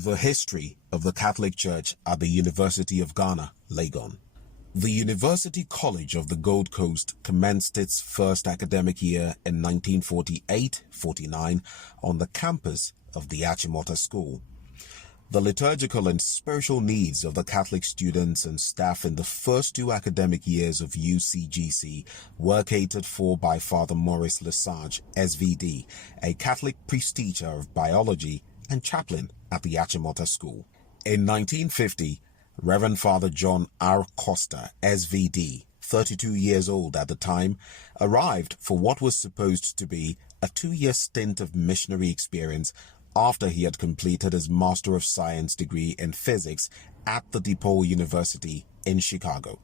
The history of the Catholic Church at the University of Ghana, Legon. The University College of the Gold Coast commenced its first academic year in 1948-49 on the campus of the Achimota School. The liturgical and spiritual needs of the Catholic students and staff in the first two academic years of UCGC were catered for by Father Maurice Lesage, SVD, a Catholic priest-teacher of biology and chaplain at the Achimota School. In 1950, Reverend Father John R. Costa, SVD, 32 years old at the time, arrived for what was supposed to be a 2-year stint of missionary experience after he had completed his Master of Science degree in physics at the DePaul University in Chicago.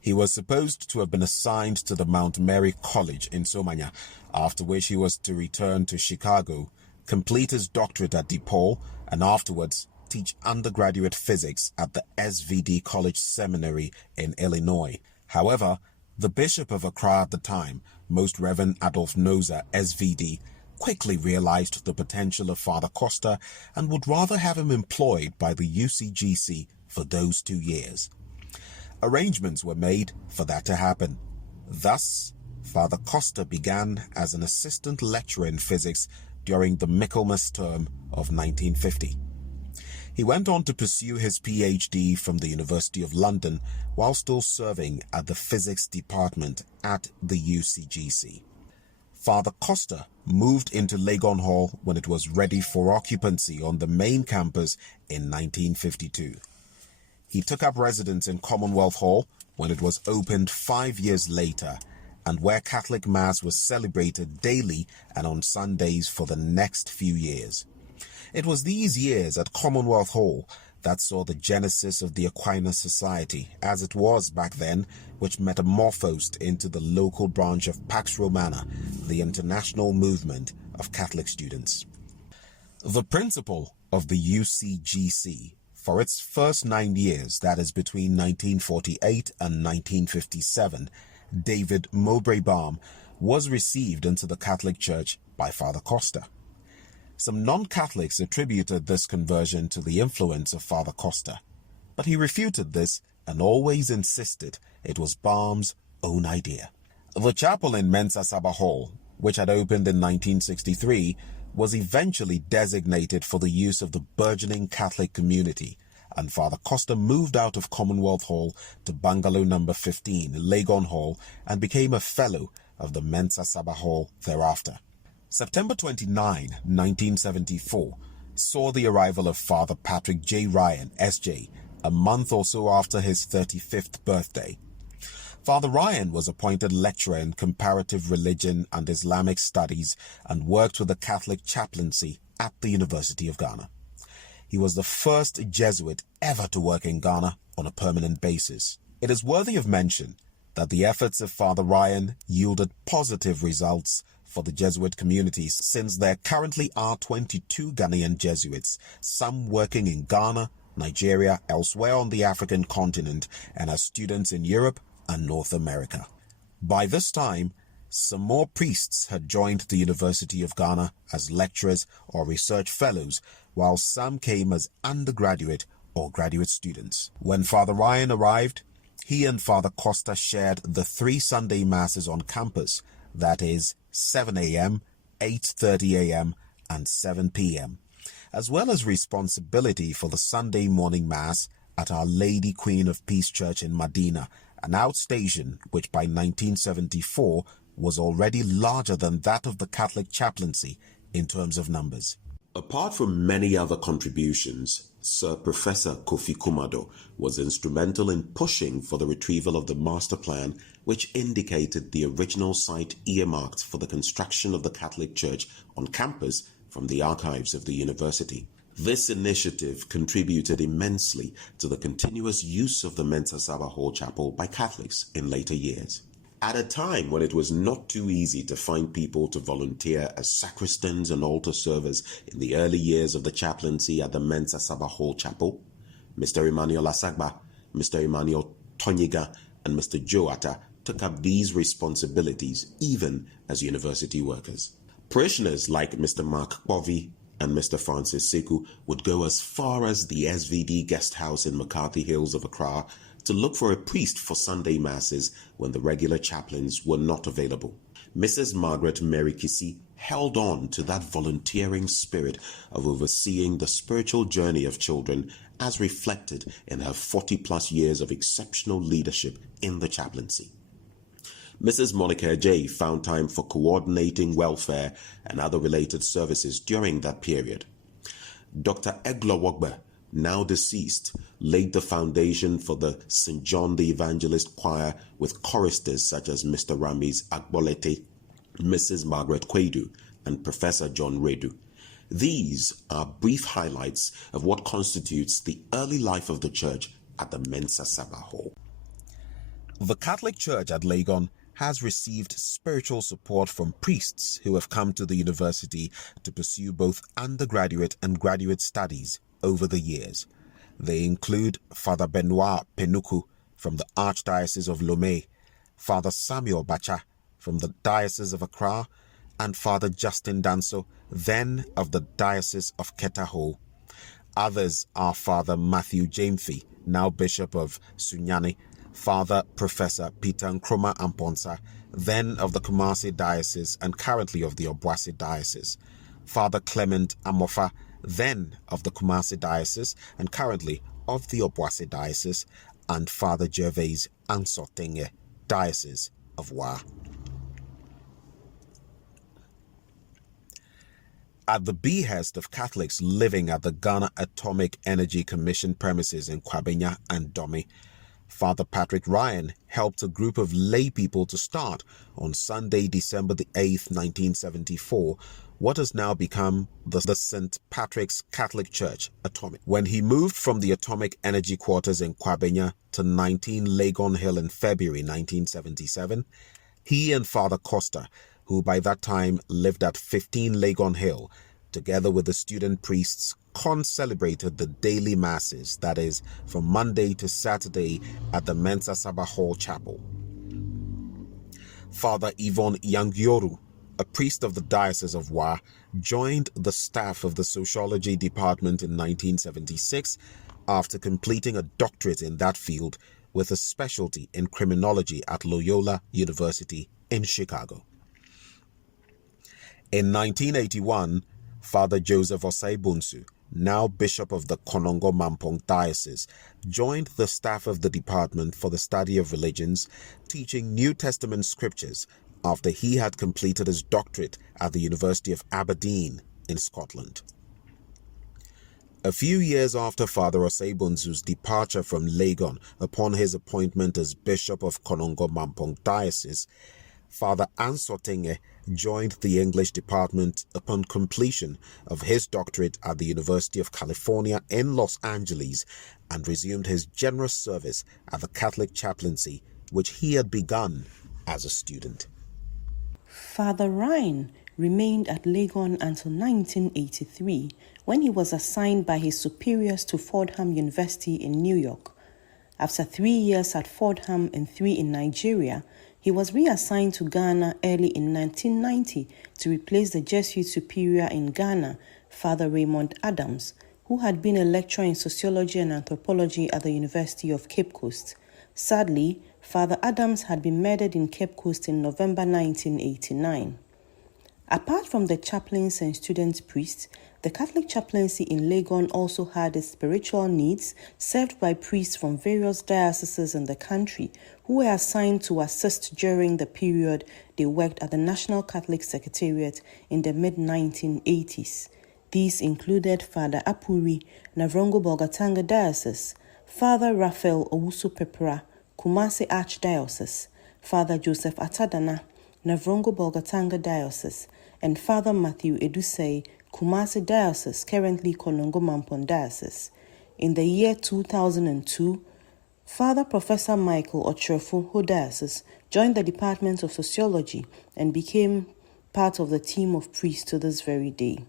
He was supposed to have been assigned to the Mount Mary College in Somanya, after which he was to return to Chicago, complete his doctorate at DePaul, and afterwards teach undergraduate physics at the SVD College Seminary in Illinois. However, the Bishop of Accra at the time, Most Reverend Adolph Noza, SVD, quickly realized the potential of Father Costa and would rather have him employed by the UCGC for those 2 years. Arrangements were made for that to happen. Thus, Father Costa began as an assistant lecturer in physics during the Michaelmas term of 1950. He went on to pursue his PhD from the University of London while still serving at the physics department at the UCGC. Father Costa moved into Legon Hall when it was ready for occupancy on the main campus in 1952. He took up residence in Commonwealth Hall when it was opened 5 years later, and where Catholic Mass was celebrated daily and on Sundays for the next few years. It was these years at Commonwealth Hall that saw the genesis of the Aquinas Society, as it was back then, which metamorphosed into the local branch of Pax Romana, the international movement of Catholic students. The principal of the UCGC, for its first 9 years, that is between 1948 and 1957, David Mowbray Baum, was received into the Catholic Church by Father Costa. Some non-Catholics attributed this conversion to the influence of Father Costa, but he refuted this and always insisted it was Baum's own idea. The chapel in Mensa Saba Hall, which had opened in 1963, was eventually designated for the use of the burgeoning Catholic community, and Father Costa moved out of Commonwealth Hall to Bungalow number 15, Legon Hall, and became a fellow of the Mensa Saba Hall thereafter. September 29, 1974, saw the arrival of Father Patrick J. Ryan, S.J., a month or so after his 35th birthday. Father Ryan was appointed lecturer in comparative religion and Islamic studies and worked with the Catholic Chaplaincy at the University of Ghana. He was the first Jesuit ever to work in Ghana on a permanent basis. It is worthy of mention that the efforts of Father Ryan yielded positive results for the Jesuit communities, since there currently are 22 Ghanaian Jesuits, some working in Ghana, Nigeria, elsewhere on the African continent, and as students in Europe and North America. By this time, some more priests had joined the University of Ghana as lecturers or research fellows, while some came as undergraduate or graduate students. When Father Ryan arrived, he and Father Costa shared the 3 Sunday Masses on campus, that is, 7 a.m., 8:30 a.m., and 7 p.m., as well as responsibility for the Sunday morning Mass at Our Lady Queen of Peace Church in Medina, an outstation which by 1974 was already larger than that of the Catholic Chaplaincy in terms of numbers. Apart from many other contributions, Sir Professor Kofi Kumado was instrumental in pushing for the retrieval of the master plan, which indicated the original site earmarked for the construction of the Catholic Church on campus from the archives of the university. This initiative contributed immensely to the continuous use of the Mensa Saba Hall Chapel by Catholics in later years. At a time when it was not too easy to find people to volunteer as sacristans and altar servers in the early years of the chaplaincy at the Mensa Saba Hall Chapel, Mr. Emmanuel Asagba, Mr. Emmanuel Tonyiga, and Mr. Joe Atta took up these responsibilities even as university workers. Parishioners like Mr. Mark Bovi, and Mr. Francis Seku would go as far as the SVD guest house in McCarthy Hills of Accra to look for a priest for Sunday masses when the regular chaplains were not available. Mrs. Margaret Mary Kissy held on to that volunteering spirit of overseeing the spiritual journey of children as reflected in her 40-plus years of exceptional leadership in the chaplaincy. Mrs. Monica J. found time for coordinating welfare and other related services during that period. Dr. Eglo Wogbe, now deceased, laid the foundation for the St. John the Evangelist Choir with choristers such as Mr. Ramis Agbolete, Mrs. Margaret Kwedu, and Professor John Redu. These are brief highlights of what constitutes the early life of the church at the Mensa Saba Hall. The Catholic Church at Legon has received spiritual support from priests who have come to the university to pursue both undergraduate and graduate studies over the years. They include Father Benoit Penuku from the Archdiocese of Lomé, Father Samuel Bacha from the Diocese of Accra, and Father Justin Danso, then of the Diocese of Ketaho. Others are Father Matthew Jamesy, now Bishop of Sunyani, Father Professor Peter Nkrumah Amponsa, then of the Kumasi Diocese and currently of the Obuasi Diocese, Father Clement Amofa, then of the Kumasi Diocese and currently of the Obuasi Diocese, and Father Gervais Ansotenge, Diocese of Wa. At the behest of Catholics living at the Ghana Atomic Energy Commission premises in Kwabenya and Domi, Father Patrick Ryan helped a group of lay people to start on Sunday, December the 8th, 1974, what has now become the St. Patrick's Catholic Church, Atomic. When he moved from the Atomic Energy Quarters in Kwabenya to 19 Legon Hill in February 1977, he and Father Costa, who by that time lived at 15 Legon Hill, together with the student priests, celebrated the daily masses, that is, from Monday to Saturday at the Mensa Saba Hall Chapel. Father Yvonne Yangyoru, a priest of the Diocese of Wa, joined the staff of the Sociology Department in 1976 after completing a doctorate in that field with a specialty in criminology at Loyola University in Chicago. In 1981, Father Joseph Osaibunsu, now Bishop of the Konongo Mampong Diocese, joined the staff of the department for the study of religions, teaching New Testament scriptures after he had completed his doctorate at the University of Aberdeen in Scotland. A few years after Father Osaibunsu's departure from Legon upon his appointment as Bishop of Konongo Mampong Diocese, Father Ansotenge joined the English department upon completion of his doctorate at the University of California in Los Angeles and resumed his generous service at the Catholic chaplaincy, which he had begun as a student. Father Ryan remained at Legon until 1983, when he was assigned by his superiors to Fordham University in New York. After 3 years at Fordham and 3 in Nigeria, he was reassigned to Ghana early in 1990 to replace the Jesuit superior in Ghana, Father Raymond Adams, who had been a lecturer in sociology and anthropology at the University of Cape Coast. Sadly, Father Adams had been murdered in Cape Coast in November 1989. Apart from the chaplains and student priests, the Catholic chaplaincy in Legon also had its spiritual needs served by priests from various dioceses in the country who were assigned to assist during the period they worked at the National Catholic Secretariat in the mid-1980s. These included Father Apprey, Navrongo Bolgatanga Diocese, Father Raphael Owusu Pepera, Kumasi Archdiocese, Father Joseph Atadana, Navrongo Bolgatanga Diocese, and Father Matthew Edusei, Kumasi Diocese, currently Konongo Mampong Diocese. In the year 2002, Father Professor Michael Ocherfo Diocese joined the Department of Sociology and became part of the team of priests to this very day.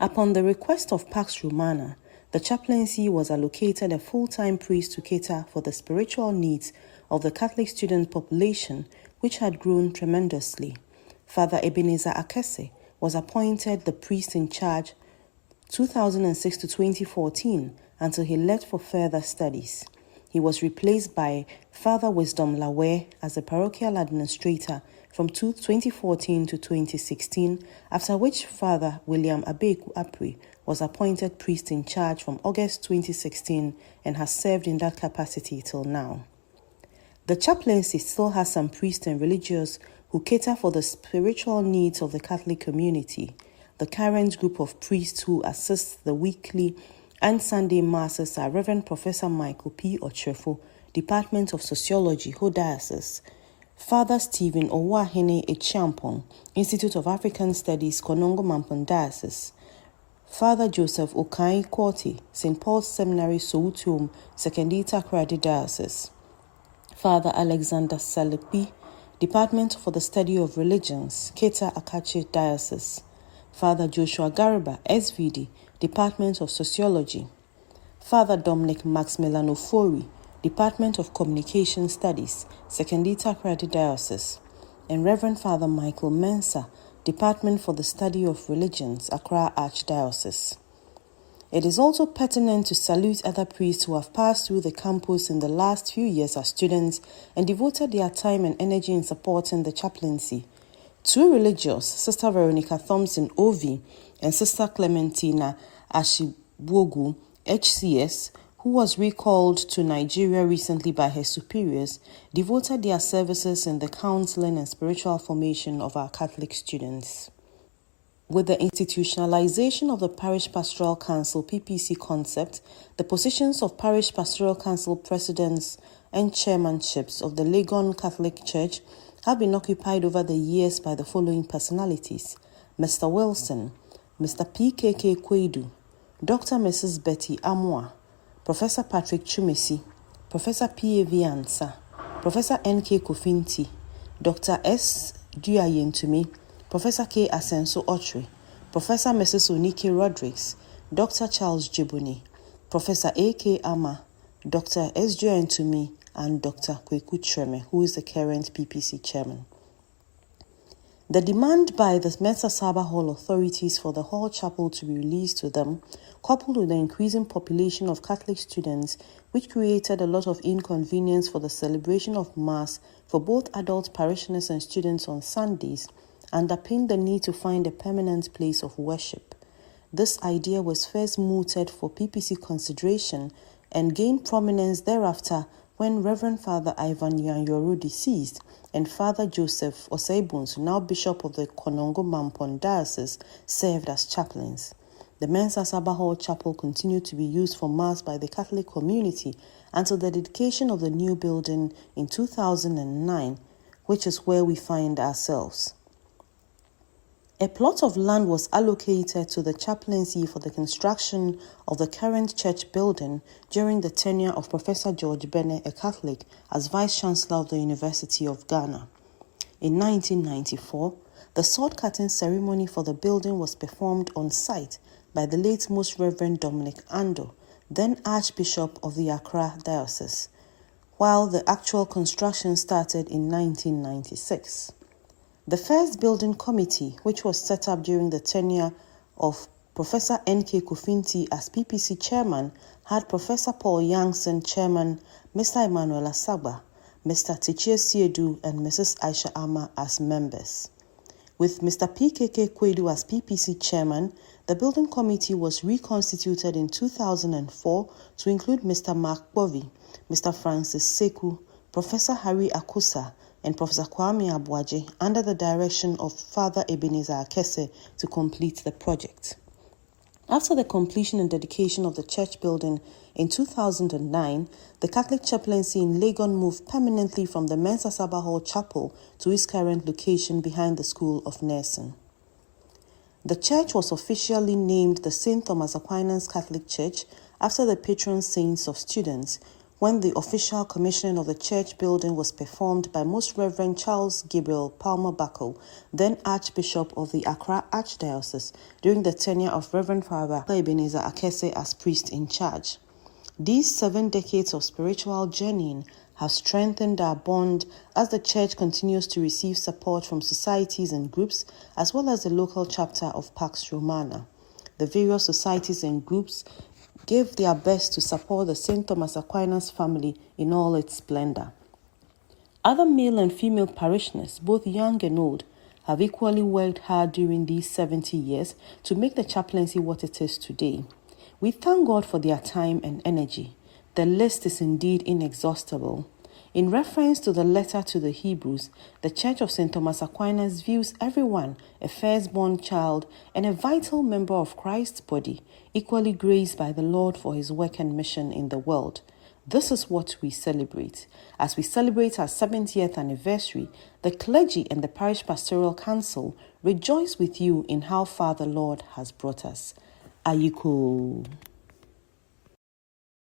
Upon the request of Pax Romana, the chaplaincy was allocated a full-time priest to cater for the spiritual needs of the Catholic student population, which had grown tremendously. Father Ebenezer Akese was appointed the priest in charge 2006 to 2014 until he left for further studies. He was replaced by Father Wisdom Lawe as the parochial administrator from 2014 to 2016, after which Father William Abaiku Apprey was appointed priest in charge from August 2016 and has served in that capacity till now. The chaplaincy still has some priests and religious who cater for the spiritual needs of the Catholic community. The current group of priests who assist the weekly and Sunday masses are Reverend Professor Michael P. Ochrefo, Department of Sociology, Ho Diocese; Father Stephen Owahene Echiampong, Institute of African Studies, Konongo Mampon Diocese; Father Joseph Okai Korte, St. Paul's Seminary, Soutuum, Sekendita Kradi Diocese; Father Alexander Salekbi, Department for the Study of Religions, Keta Akache Diocese; Father Joshua Gariba, SVD, Department of Sociology; Father Dominic Maximilian Ofori, Department of Communication Studies, Sekendita Kradi Diocese; and Reverend Father Michael Mensah, Department for the Study of Religions, Accra Archdiocese. It is also pertinent to salute other priests who have passed through the campus in the last few years as students and devoted their time and energy in supporting the chaplaincy. Two religious, Sister Veronica Thompson Ovi and Sister Clementina Ashibwogu, HCS, who was recalled to Nigeria recently by her superiors, devoted their services in the counseling and spiritual formation of our Catholic students. With the institutionalization of the Parish Pastoral Council PPC concept, the positions of Parish Pastoral Council presidents and chairmanships of the Legon Catholic Church have been occupied over the years by the following personalities: Mr. Wilson, Mr. P.K.K. Kwedu, Dr. Mrs. Betty Amwa, Professor Patrick Chumesi, Professor P.A.V. Ansa, Professor N.K. Kofinti, Dr. S. Duyayentumi, Professor K. Asenso Ochre, Professor Mrs. Onike Rodrigues, Dr. Charles Jibuni, Professor A.K. Ama, Dr. S. Duyayentumi, and Dr. Kweku Treme, who is the current PPC chairman. The demand by the Mensa Saba Hall authorities for the Hall Chapel to be released to them, coupled with the increasing population of Catholic students, which created a lot of inconvenience for the celebration of Mass for both adult parishioners and students on Sundays, underpinned the need to find a permanent place of worship. This idea was first mooted for PPC consideration and gained prominence thereafter when Reverend Father Ivan Yanyoro deceased and Father Joseph Oseibuns, now Bishop of the Konongo Mampon Diocese, served as chaplains. The Mensa Saba Hall Chapel continued to be used for Mass by the Catholic community until the dedication of the new building in 2009, which is where we find ourselves. A plot of land was allocated to the chaplaincy for the construction of the current church building during the tenure of Professor George Bene, a Catholic, as Vice-Chancellor of the University of Ghana. In 1994, the sword-cutting ceremony for the building was performed on site by the late Most Reverend Dominic Ando, then Archbishop of the Accra Diocese, while the actual construction started in 1996. The first building committee, which was set up during the tenure of Professor N.K. Kofinti as PPC chairman, had Professor Paul Youngson chairman, Mr. Emmanuel Asagba, Mr. Tichie Siedu, and Mrs. Aisha Ama as members. With Mr. P.K.K. Kwedu as PPC chairman, the building committee was reconstituted in 2004 to include Mr. Mark Bovi, Mr. Francis Seku, Professor Harry Akusa, and Professor Kwame Abuaje under the direction of Father Ebenezer Akese to complete the project. After the completion and dedication of the church building in 2009, the Catholic chaplaincy in Legon moved permanently from the Mensa Saba Hall Chapel to its current location behind the School of Nursing. The church was officially named the St. Thomas Aquinas Catholic Church after the patron saints of students, when the official commissioning of the church building was performed by Most Reverend Charles Gabriel Palmer Buckle, then Archbishop of the Accra Archdiocese, during the tenure of Reverend Father Ebenezer Akese as priest in charge. These 7 decades of spiritual journeying has strengthened our bond as the church continues to receive support from societies and groups, as well as the local chapter of Pax Romana. The various societies and groups gave their best to support the St. Thomas Aquinas family in all its splendor. Other male and female parishioners, both young and old, have equally worked hard during these 70 years to make the chaplaincy what it is today. We thank God for their time and energy. The list is indeed inexhaustible. In reference to the letter to the Hebrews, the Church of St. Thomas Aquinas views everyone a firstborn child and a vital member of Christ's body, equally graced by the Lord for his work and mission in the world. This is what we celebrate. As we celebrate our 70th anniversary, the clergy and the Parish Pastoral Council rejoice with you in how far the Lord has brought us. Abaiku.